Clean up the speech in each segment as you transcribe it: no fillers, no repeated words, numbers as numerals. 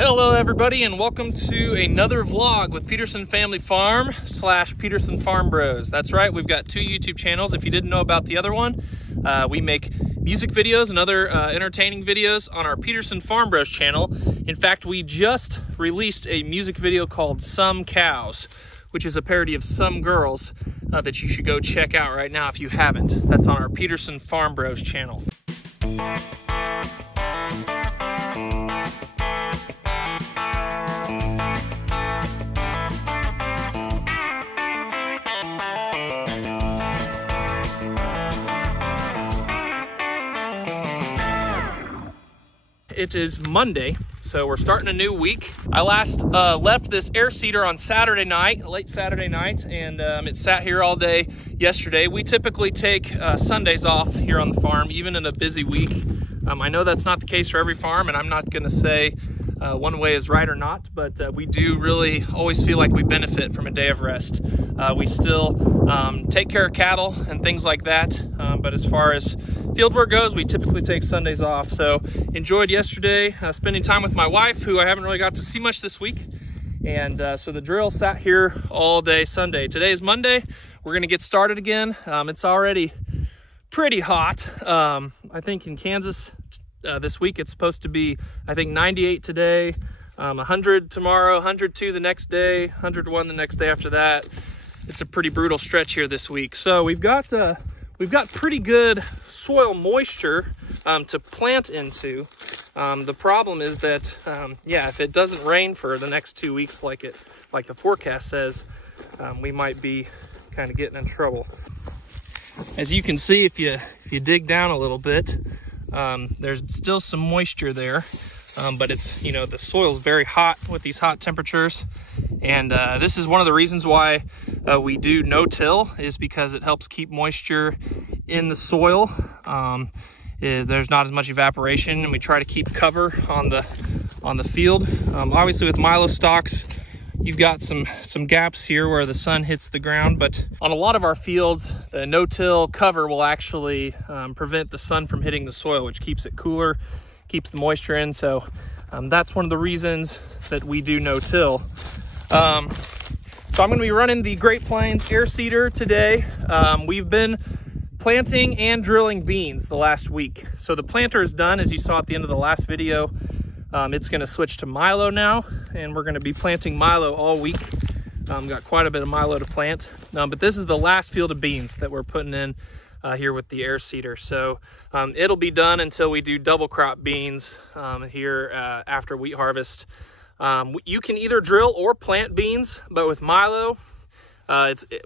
Hello everybody, and welcome to another vlog with Peterson Family Farm / Peterson Farm Bros. That's right, we've got two YouTube channels. If you didn't know about the other one, we make music videos and other entertaining videos on our Peterson Farm Bros channel. In fact, we just released a music video called Some Cows, which is a parody of Some Girls that you should go check out right now if you haven't. That's on our Peterson Farm Bros channel. It is Monday, so we're starting a new week. I last left this air seeder on Saturday night, late Saturday night, and it sat here all day yesterday. We typically take Sundays off here on the farm, even in a busy week. I know that's not the case for every farm, and I'm not gonna say one way is right or not, but we do really always feel like we benefit from a day of rest. We still take care of cattle and things like that, but as far as field work goes, we typically take Sundays off. So enjoyed yesterday spending time with my wife, who I haven't really got to see much this week. And so the drill sat here all day Sunday. Today is Monday. We're gonna get started again. It's already pretty hot. I think in Kansas this week it's supposed to be, I think, 98 today, 100 tomorrow, 102 the next day, 101 the next day after that. It's a pretty brutal stretch here this week. So we've got pretty good soil moisture to plant into. The problem is that, yeah, if it doesn't rain for the next 2 weeks like the forecast says, we might be kind of getting in trouble. As you can see, if you dig down a little bit, there's still some moisture there, but it's, you know, the soil's very hot with these hot temperatures. And this is one of the reasons why we do no-till, is because it helps keep moisture in the soil. There's not as much evaporation, and we try to keep cover on the field. Obviously with milo stalks, you've got some gaps here where the sun hits the ground, but on a lot of our fields, the no-till cover will actually prevent the sun from hitting the soil, which keeps it cooler, keeps the moisture in. So that's one of the reasons that we do no-till. So I'm gonna be running the Great Plains air seeder today. We've been planting and drilling beans the last week. So the planter is done, as you saw at the end of the last video. It's gonna switch to milo now, and we're gonna be planting milo all week. Got quite a bit of milo to plant. But this is the last field of beans that we're putting in here with the air seeder. So it'll be done until we do double crop beans here after wheat harvest. You can either drill or plant beans, but with milo,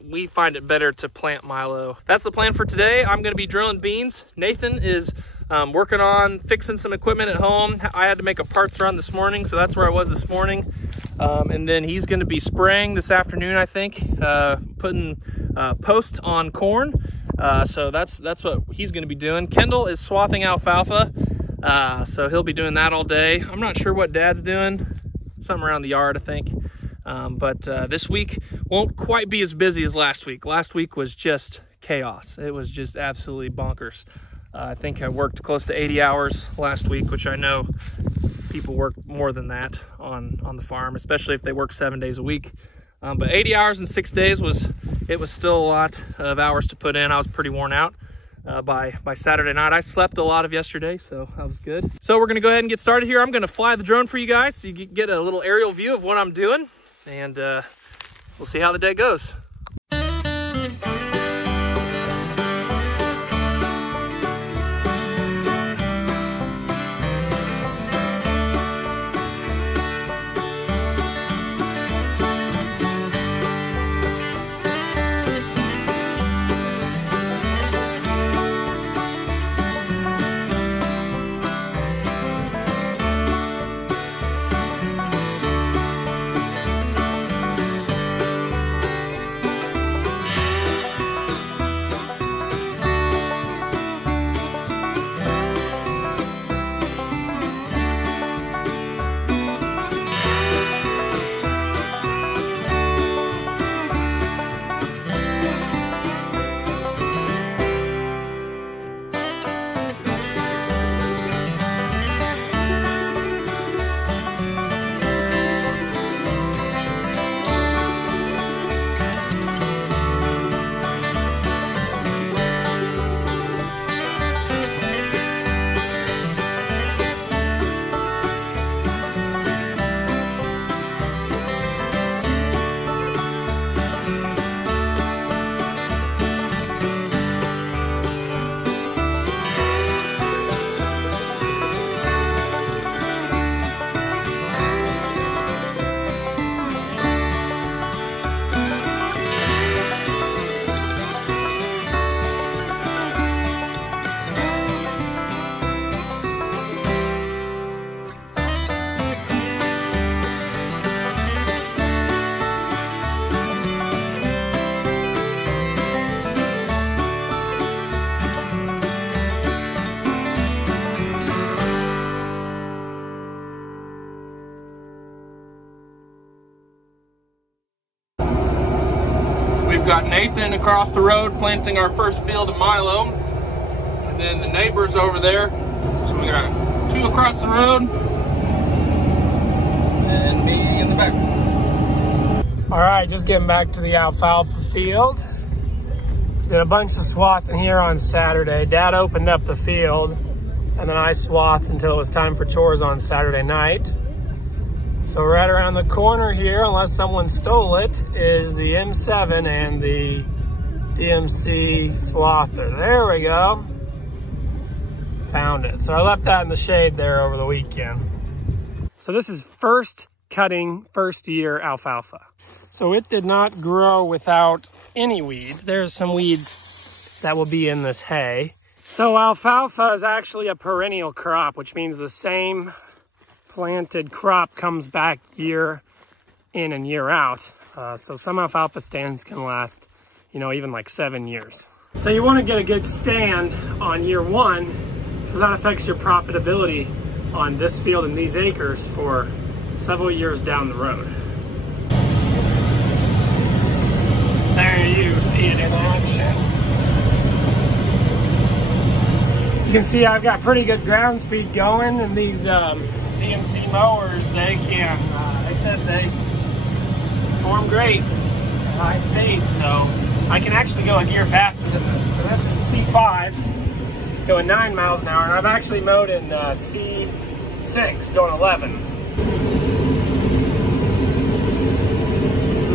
we find it better to plant milo. That's the plan for today. I'm gonna be drilling beans. Nathan is working on fixing some equipment at home. I had to make a parts run this morning, so that's where I was this morning. And then he's gonna be spraying this afternoon, I think, putting posts on corn. So that's what he's gonna be doing. Kendal is swathing alfalfa, so he'll be doing that all day. I'm not sure what Dad's doing. Something around the yard, I think. But this week won't quite be as busy as last week. Last week was just chaos. It was just absolutely bonkers. I think I worked close to 80 hours last week, which I know people work more than that on the farm, especially if they work 7 days a week. But 80 hours in 6 days was still a lot of hours to put in. I was pretty worn out by Saturday night. I slept a lot of yesterday, so that was good. So we're gonna go ahead and get started here. I'm gonna fly the drone for you guys so you can get a little aerial view of what I'm doing, and we'll see how the day goes. We've got Nathan across the road planting our first field of milo. And then the neighbors over there. So we got 2 across the road. And me in the back. All right, just getting back to the alfalfa field. Did a bunch of swathing here on Saturday. Dad opened up the field, and then I swathed until it was time for chores on Saturday night. So right around the corner here, unless someone stole it, is the M7 and the DMC swather. There we go. Found it. So I left that in the shade there over the weekend. So this is first cutting, first year alfalfa. So it did not grow without any weeds. There's some weeds that will be in this hay. So alfalfa is actually a perennial crop, which means the same planted crop comes back year in and year out. So some alfalfa stands can last, you know, even like 7 years. So you want to get a good stand on year 1, because that affects your profitability on this field and these acres for several years down the road. There you see it in action. You can see I've got pretty good ground speed going, and these DMC mowers, they said they perform great at high speeds, so I can actually go a gear faster than this. So this is C5 going 9 miles an hour, and I've actually mowed in C6 going 11.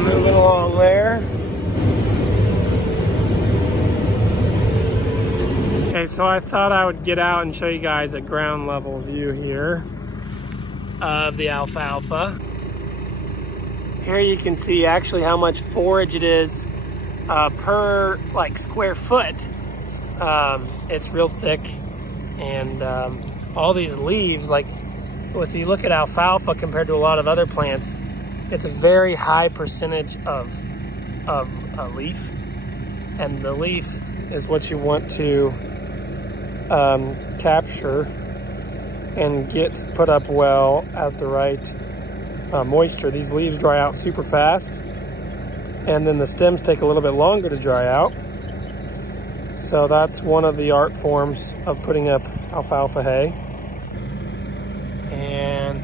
Moving along there. Okay, so I thought I would get out and show you guys a ground level view here of the alfalfa. Here you can see actually how much forage it is per like square foot. It's real thick, and all these leaves, like if you look at alfalfa compared to a lot of other plants, it's a very high percentage of a leaf, and the leaf is what you want to capture and get put up well at the right moisture. These leaves dry out super fast, and then the stems take a little bit longer to dry out. So that's one of the art forms of putting up alfalfa hay. And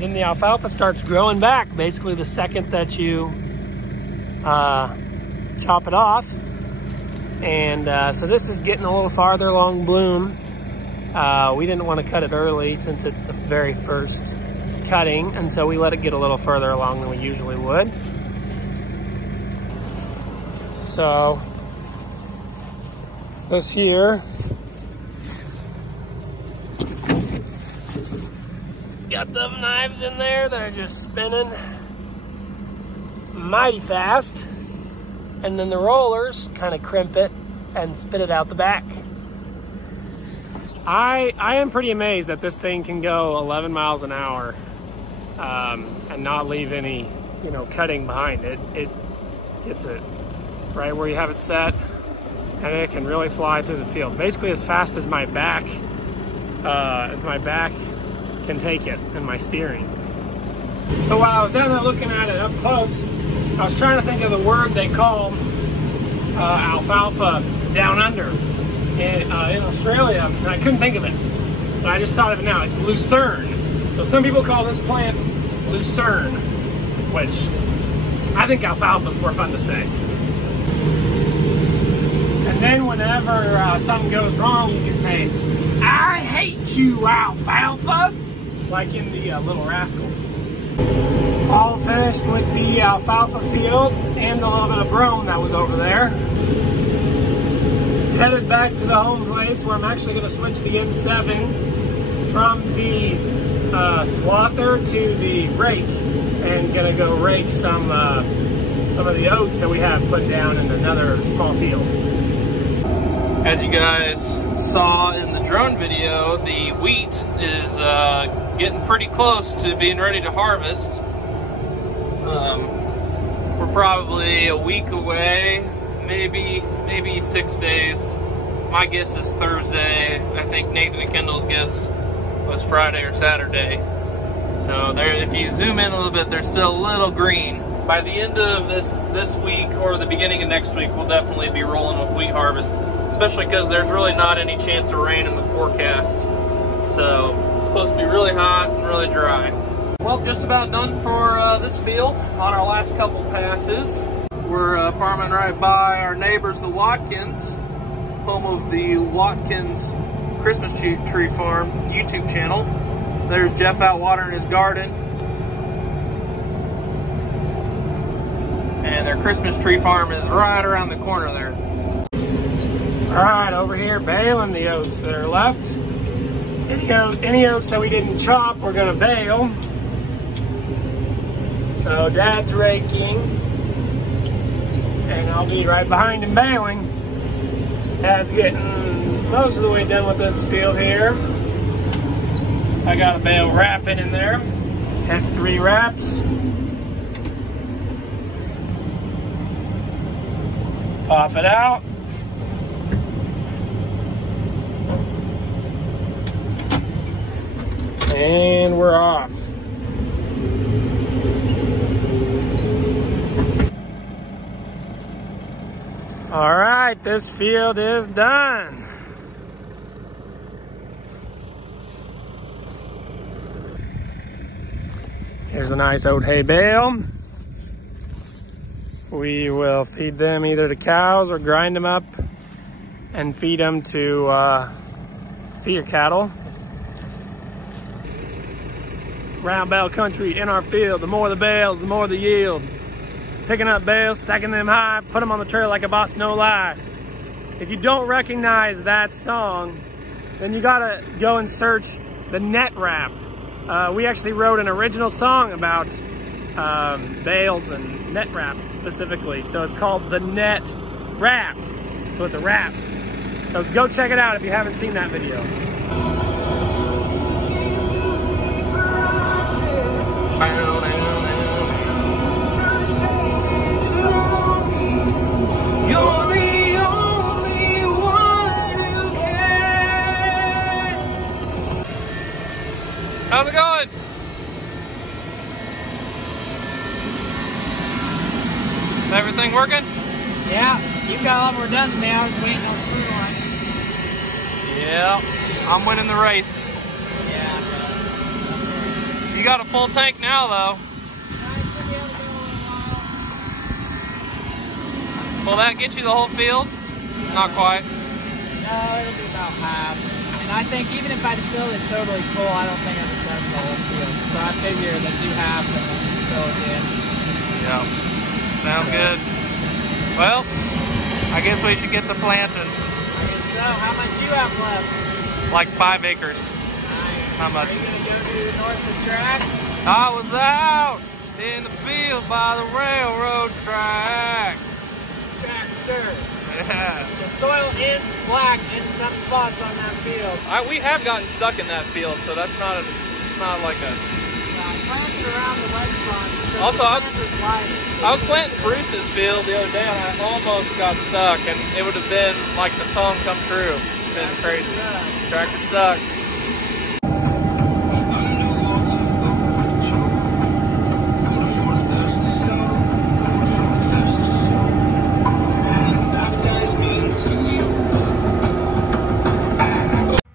then the alfalfa starts growing back basically the second that you chop it off. And so this is getting a little farther along bloom. We didn't want to cut it early since it's the very first cutting, and so we let it get a little further along than we usually would. So this year, got them knives in there that are just spinning mighty fast, and then the rollers kind of crimp it and spit it out the back. I am pretty amazed that this thing can go 11 miles an hour and not leave any, you know, cutting behind it. It hits it right where you have it set, and it can really fly through the field, basically as fast as my back can take it, and my steering. So while I was down there looking at it up close, I was trying to think of the word they call alfalfa down under in Australia, and I couldn't think of it. But I just thought of it now. It's lucerne. So some people call this plant lucerne, which I think alfalfa is more fun to say. And then whenever something goes wrong, you can say, "I hate you, alfalfa," like in the Little Rascals. All finished with the alfalfa field and the little bit of brome that was over there. Headed back to the home place where I'm actually going to switch the M7 from the swather to the rake, and going to go rake some of the oats that we have put down in another small field. As you guys saw in the drone video, the wheat is getting pretty close to being ready to harvest. We're probably a week away, maybe 6 days. My guess is Thursday. I think Nathan and Kendall's guess was Friday or Saturday. So there, if you zoom in a little bit, there's still a little green. by the end of this week or the beginning of next week, we'll definitely be rolling with wheat harvest, especially because there's really not any chance of rain in the forecast. So it's supposed to be really hot and really dry. Well, just about done for this field on our last couple passes. We're farming right by our neighbors, the Watkins, home of the Watkins Christmas Tree Farm YouTube channel. There's Jeff out watering his garden. And their Christmas tree farm is right around the corner there. All right, over here, baling the oats that are left. Any oats that we didn't chop, we're gonna bale. So Dad's raking, and I'll be right behind him baling. Dad's getting most of the way done with this field here. I got a bale wrapping in there. That's 3 wraps. Pop it out. And we're off. All right, this field is done. Here's a nice oat hay bale. We will feed them either to cows or grind them up and feed them to feeder cattle. Round bale country in our field. The more the bales, the more the yield. Picking up bales, stacking them high, put them on the trailer like a boss, no lie. If you don't recognize that song, then you gotta go and search the net wrap. We actually wrote an original song about bales and net wrap specifically. So it's called the net wrap. So it's a wrap. So go check it out if you haven't seen that video. You're the only one who can. How's it going? Is everything working? Yeah, you've got a lot more done than me. I was waiting on the food line. Yeah, I'm winning the race. Yeah. You got a full tank now, though. Will that get you the whole field? Not quite. No, it'll be about half. And I think even if I fill it totally full, I don't think I could done the whole field. So I figure that do half and then fill it in. Yeah, sounds good. Well, I guess we should get to planting. I guess so. How much you have left? Like 5 acres. Nice. How much? Are you going to go to north of the track? I was out in the field by the railroad track. Tractor. Yeah. The soil is black in some spots on that field. We have gotten stuck in that field, so that's not it's not like a... I planted around the wet spots. Also, I was planting Bruce's field the other day and I almost got stuck, and it would have been like the song come true. It's been crazy. Tractor stuck.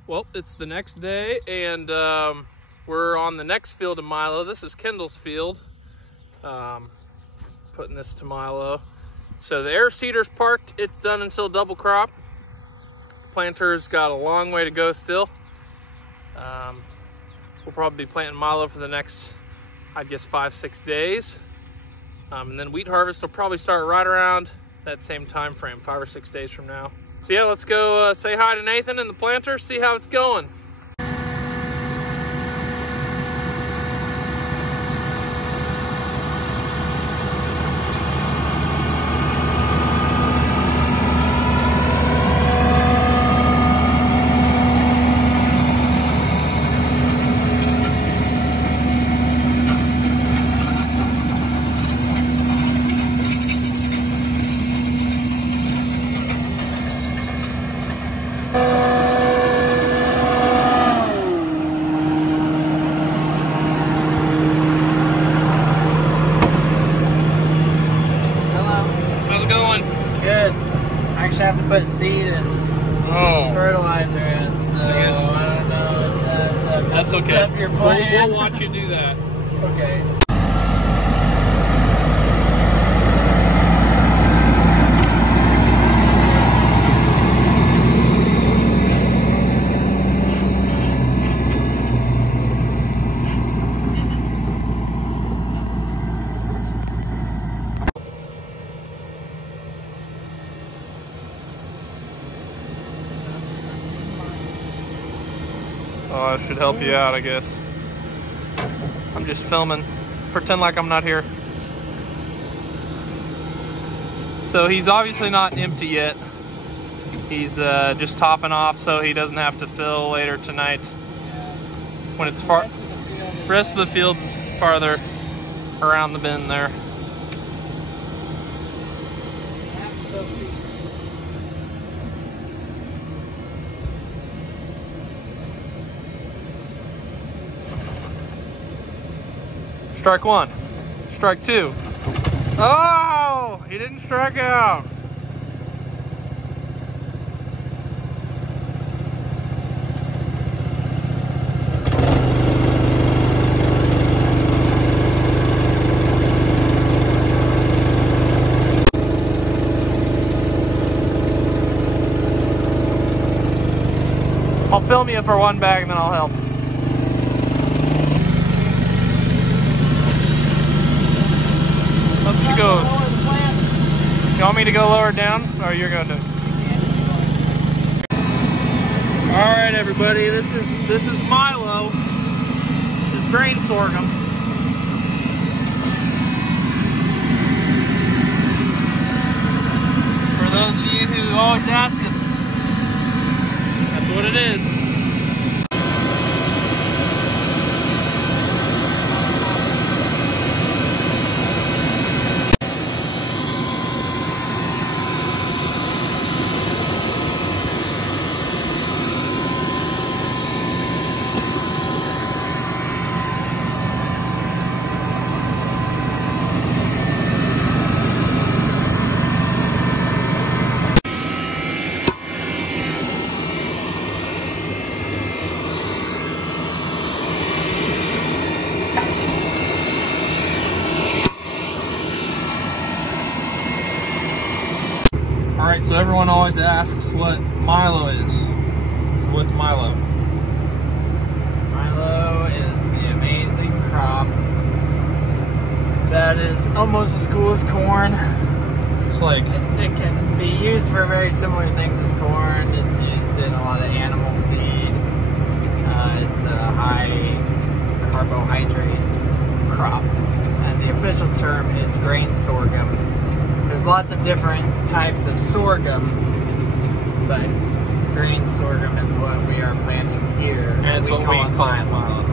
Well, it's the next day, and we're on the next field of milo. This is Kendall's field. Putting this to milo. So the air seeder's parked. It's done until double crop. Planter's got a long way to go still. We'll probably be planting milo for the next, I'd guess, 5-6 days. And then wheat harvest will probably start right around that same time frame, 5 or 6 days from now. So yeah, let's go say hi to Nathan and the planter, see how it's going. have to put seed and fertilizer in, so I don't know if that's okay. Set your plan. We'll watch you do that. Okay. Oh, I should help you out, I guess. I'm just filming. Pretend like I'm not here. So he's obviously not empty yet. He's just topping off so he doesn't have to fill later tonight. When it's far, rest of the field's farther around the bend there. Strike one. Strike two. Oh, he didn't strike out. I'll film you for one bag and then I'll help. Up she goes. You want me to go lower down, or you're going to? All right, everybody. This is milo. This is grain sorghum. For those of you who always ask us, that's what it is. Alright, so everyone always asks what milo is. So what's milo? Milo is the amazing crop that is almost as cool as corn. It's like... It can be used for very similar things as corn. It's used in a lot of animal feed. It's a high carbohydrate crop. And the official term is grain sorghum. There's lots of different types of sorghum, but grain sorghum is what we are planting here. And it's what we call milo.